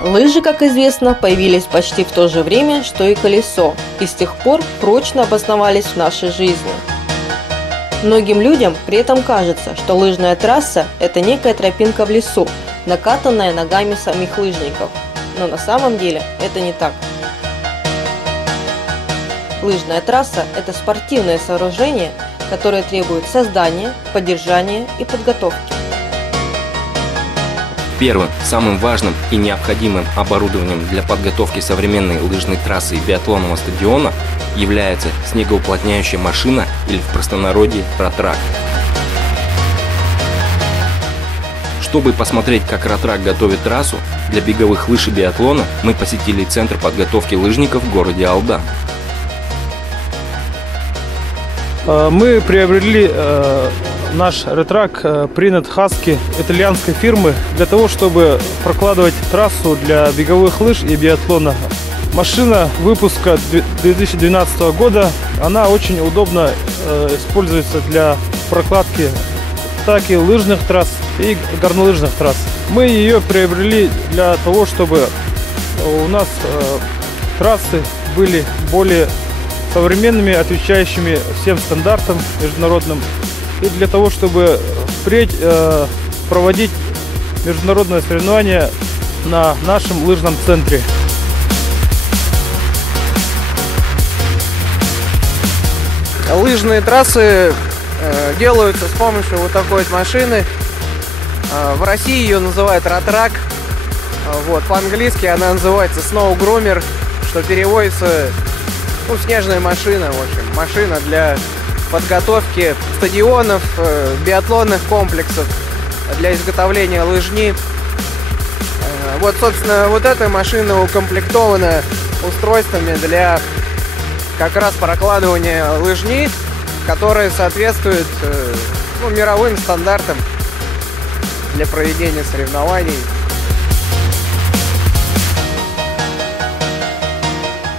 Лыжи, как известно, появились почти в то же время, что и колесо, и с тех пор прочно обосновались в нашей жизни. Многим людям при этом кажется, что лыжная трасса – это некая тропинка в лесу, накатанная ногами самих лыжников. Но на самом деле это не так. Лыжная трасса – это спортивное сооружение, которое требует создания, поддержания и подготовки. Первым, самым важным и необходимым оборудованием для подготовки современной лыжной трассы и биатлонного стадиона является снегоуплотняющая машина или в простонародье ратрак. Чтобы посмотреть, как ратрак готовит трассу для беговых лыж и биатлона, мы посетили центр подготовки лыжников в городе Алдан. Мы приобрели наш ретрак Принет Хаски итальянской фирмы для того, чтобы прокладывать трассу для беговых лыж и биатлона. Машина выпуска 2012 года, она очень удобно используется для прокладки так и лыжных трасс, и горнолыжных трасс. Мы ее приобрели для того, чтобы у нас трассы были более современными, отвечающими всем стандартам международным, и для того, чтобы впредь проводить международное соревнование на нашем лыжном центре. Лыжные трассы делаются с помощью вот такой вот машины. В России ее называют ратрак. Вот, по-английски она называется Snow Groomer, что переводится, снежная машина, в общем, машина для подготовки стадионов, биатлонных комплексов, для изготовления лыжни. Вот, собственно, вот эта машина укомплектована устройствами для как раз прокладывания лыжни, которые соответствуют мировым стандартам для проведения соревнований.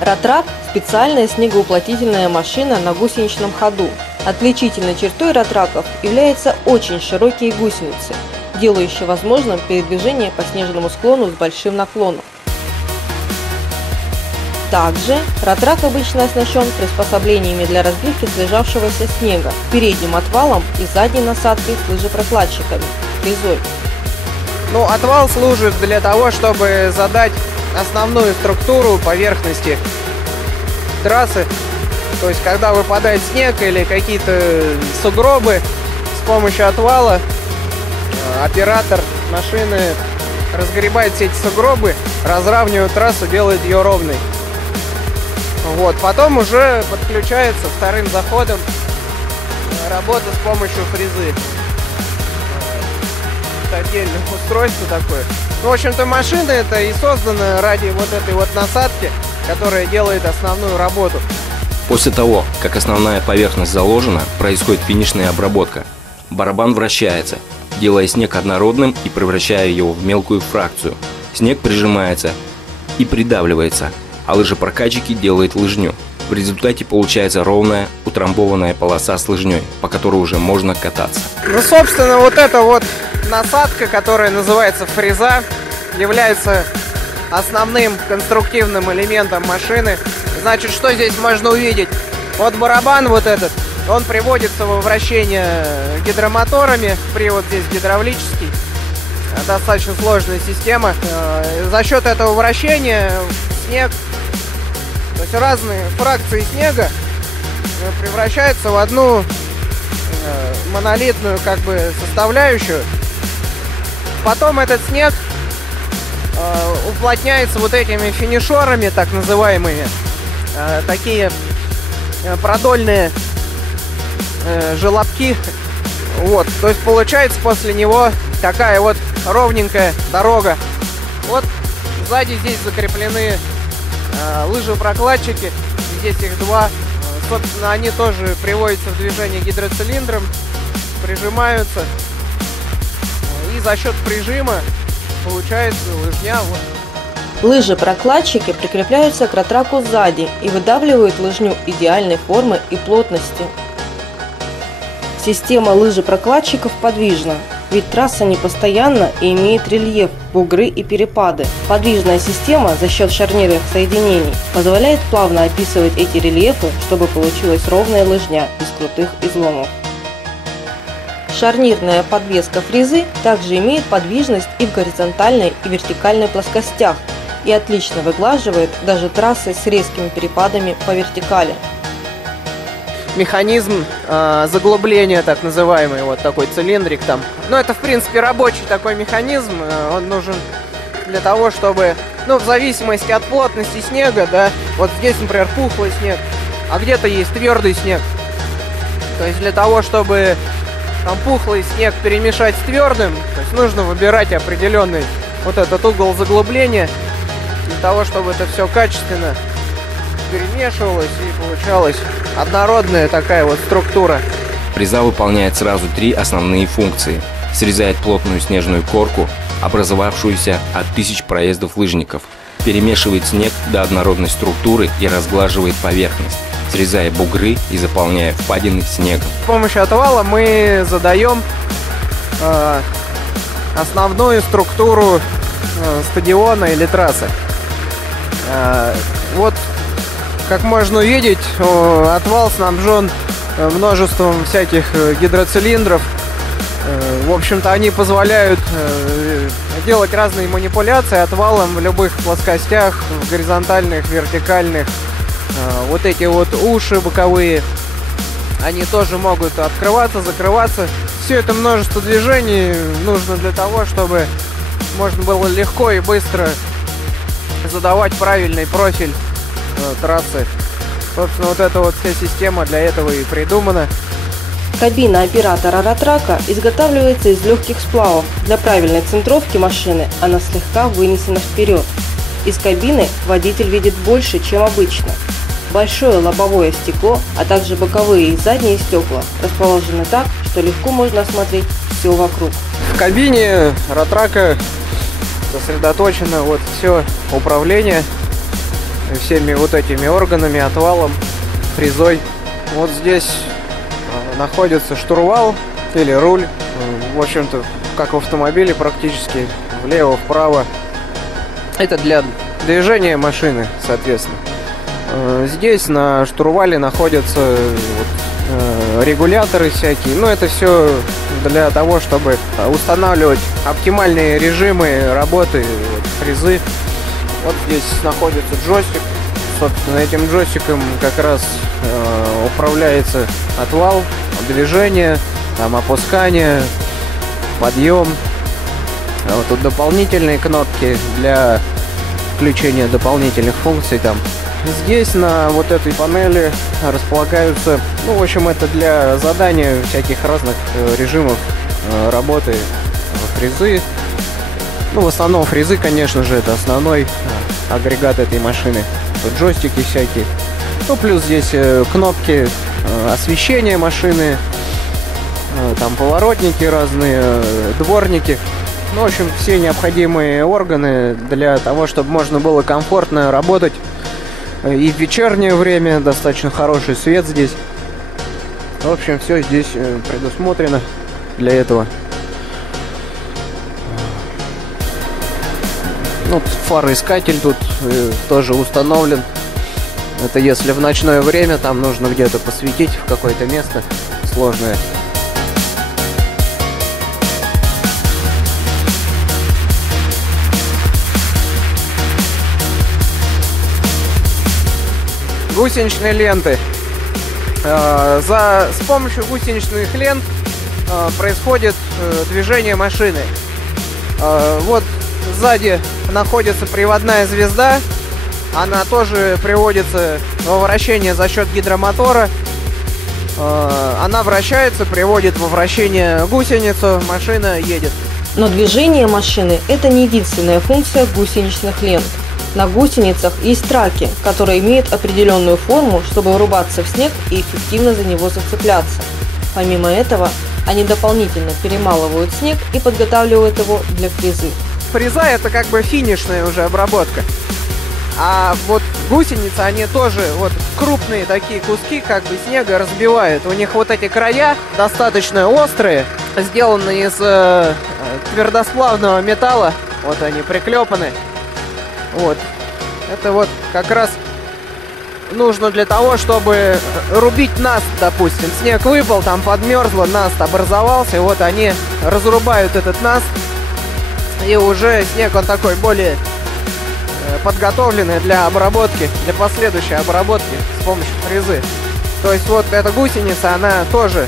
Ратрак – специальная снегоуплотительная машина на гусеничном ходу. Отличительной чертой ратраков являются очень широкие гусеницы, делающие возможным передвижение по снежному склону с большим наклоном. Также ратрак обычно оснащен приспособлениями для разбивки слежавшегося снега, передним отвалом и задней насадкой с лыжепрокладчиками – фрезой. Отвал служит для того, чтобы задать основную структуру поверхности трассы. То есть, когда выпадает снег или какие-то сугробы, с помощью отвала оператор машины разгребает все эти сугробы, разравнивает трассу, делает ее ровной. Вот. Потом уже подключается вторым заходом работа с помощью фрезы. Это отдельное устройство такое. В общем-то, машина это и создана ради вот этой вот насадки, которая делает основную работу. После того, как основная поверхность заложена, происходит финишная обработка. Барабан вращается, делая снег однородным и превращая его в мелкую фракцию. Снег прижимается и придавливается, а лыжепрокатчики делают лыжню. В результате получается ровная, утрамбованная полоса с лыжней, по которой уже можно кататься. Собственно, вот эта вот насадка, которая называется фреза, является основным конструктивным элементом машины. Значит, что здесь можно увидеть? Вот барабан вот этот, он приводится во вращение гидромоторами. Привод здесь гидравлический. Достаточно сложная система. За счет этого вращения снег, то есть разные фракции снега превращаются в одну монолитную составляющую. Потом этот снег уплотняется вот этими финишерами, так называемыми, такие продольные желобки. Вот, то есть получается после него такая вот ровненькая дорога. Вот сзади здесь закреплены лыжепрокладчики, здесь их два. Собственно, они тоже приводятся в движение гидроцилиндром, прижимаются, и за счет прижима получается лыжня. Лыжепрокладчики прикрепляются к ратраку сзади и выдавливают лыжню идеальной формы и плотности. Система лыжепрокладчиков подвижна. ведь трасса непостоянна и имеет рельеф, бугры и перепады. Подвижная система за счет шарнирных соединений позволяет плавно описывать эти рельефы, чтобы получилась ровная лыжня без крутых изломов. Шарнирная подвеска фрезы также имеет подвижность и в горизонтальной и вертикальной плоскостях и отлично выглаживает даже трассы с резкими перепадами по вертикали. Механизм заглубления, так называемый, вот такой цилиндрик там. Ну, это, в принципе, рабочий такой механизм. Он нужен для того, чтобы, ну, в зависимости от плотности снега, да, вот здесь, например, пухлый снег, а где-то есть твердый снег. То есть для того, чтобы там пухлый снег перемешать с твердым, то есть нужно выбирать определенный вот этот угол заглубления, для того, чтобы это все качественно перемешивалось и получалась однородная такая вот структура. Фреза выполняет сразу 3 основные функции. Срезает плотную снежную корку, образовавшуюся от тысяч проездов лыжников, перемешивает снег до однородной структуры и разглаживает поверхность, срезая бугры и заполняя впадины снегом. С помощью отвала мы задаем основную структуру стадиона или трассы. Вот, как можно увидеть, отвал снабжен множеством всяких гидроцилиндров. В общем-то, они позволяют делать разные манипуляции отвалом в любых плоскостях, в горизонтальных, вертикальных. Вот эти вот уши боковые, они тоже могут открываться, закрываться. Все это множество движений нужно для того, чтобы можно было легко и быстро задавать правильный профиль трассы. Собственно, вот эта вот вся система для этого и придумана. Кабина оператора ратрака изготавливается из легких сплавов. Для правильной центровки машины она слегка вынесена вперед. Из кабины водитель видит больше, чем обычно. Большое лобовое стекло, а также боковые и задние стекла расположены так, что легко можно осмотреть все вокруг. В кабине ратрака сосредоточено вот все управление всеми вот этими органами, отвалом, фрезой. Вот здесь находится штурвал или руль. В общем-то, как в автомобиле практически, влево, вправо. Это для движения машины, соответственно. Здесь на штурвале находятся вот, регуляторы всякие. Но это все для того, чтобы устанавливать оптимальные режимы работы фрезы. Вот здесь находится джойстик. Собственно, этим джойстиком как раз управляется отвал, движение, там, опускание, подъем. Вот тут дополнительные кнопки для включения дополнительных функций. Там. Здесь на вот этой панели располагаются, ну, в общем, это для задания всяких разных режимов работы фрезы. Ну, в основном фрезы, конечно же, это основной агрегат этой машины. Тут джойстики всякие. Ну, плюс здесь кнопки освещения машины, там поворотники разные, дворники. Ну, в общем, все необходимые органы для того, чтобы можно было комфортно работать. И в вечернее время достаточно хороший свет здесь. В общем, все здесь предусмотрено для этого. Ну, фароискатель тут тоже установлен. Это если в ночное время там нужно где-то посветить в какое-то место сложное. Гусеничные ленты. С помощью гусеничных лент происходит движение машины. Вот сзади находится приводная звезда. Она тоже приводится во вращение за счет гидромотора. Она вращается, приводит во вращение гусеницу, машина едет. Но движение машины – это не единственная функция гусеничных лент. На гусеницах есть траки, которые имеют определенную форму, чтобы врубаться в снег и эффективно за него зацепляться. Помимо этого, они дополнительно перемалывают снег и подготавливают его для фрезы. Фреза – это как бы финишная уже обработка. А вот гусеницы, они тоже вот крупные такие куски как бы снега разбивают. У них вот эти края достаточно острые. сделаны из твердосплавного металла. Вот они приклепаны. Вот. Это вот как раз нужно для того, чтобы рубить наст, допустим. Снег выпал, там подмерзло, наст образовался. И вот они разрубают этот наст. И уже снег, он такой более подготовленный для обработки, для последующей обработки с помощью фрезы. То есть вот эта гусеница, она тоже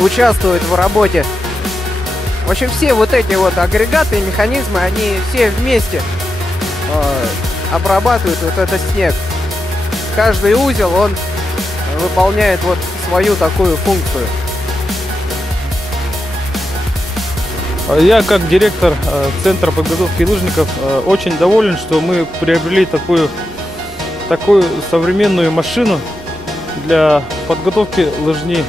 участвует в работе. В общем, все вот эти вот агрегаты и механизмы, они все вместе обрабатывают вот этот снег. Каждый узел, он выполняет вот свою такую функцию. Я, как директор Центра подготовки лыжников, очень доволен, что мы приобрели такую современную машину для подготовки лыжни.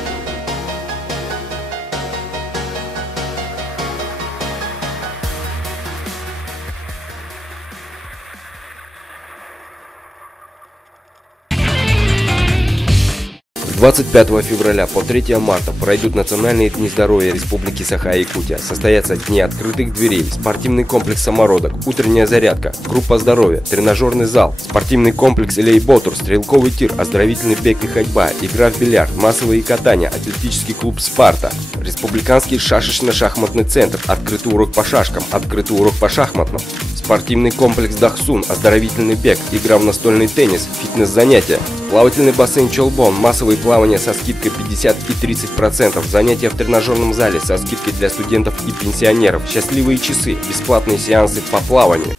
С 25 февраля по 3 марта пройдут национальные дни здоровья Республики Саха-Якутия. Состоятся дни открытых дверей, спортивный комплекс «Самородок», утренняя зарядка, группа здоровья, тренажерный зал, спортивный комплекс «Илей-Ботур», стрелковый тир, оздоровительный бег и ходьба, игра в бильярд, массовые катания, атлетический клуб «Спарта», республиканский шашечно-шахматный центр, открытый урок по шашкам, открытый урок по шахматным, спортивный комплекс «Дахсун», оздоровительный бег, игра в настольный теннис, фитнес-занятия, плавательный бассейн «Чолбон», массовые плавания со скидкой 50 и 30%, занятия в тренажерном зале со скидкой для студентов и пенсионеров, счастливые часы, бесплатные сеансы по плаванию.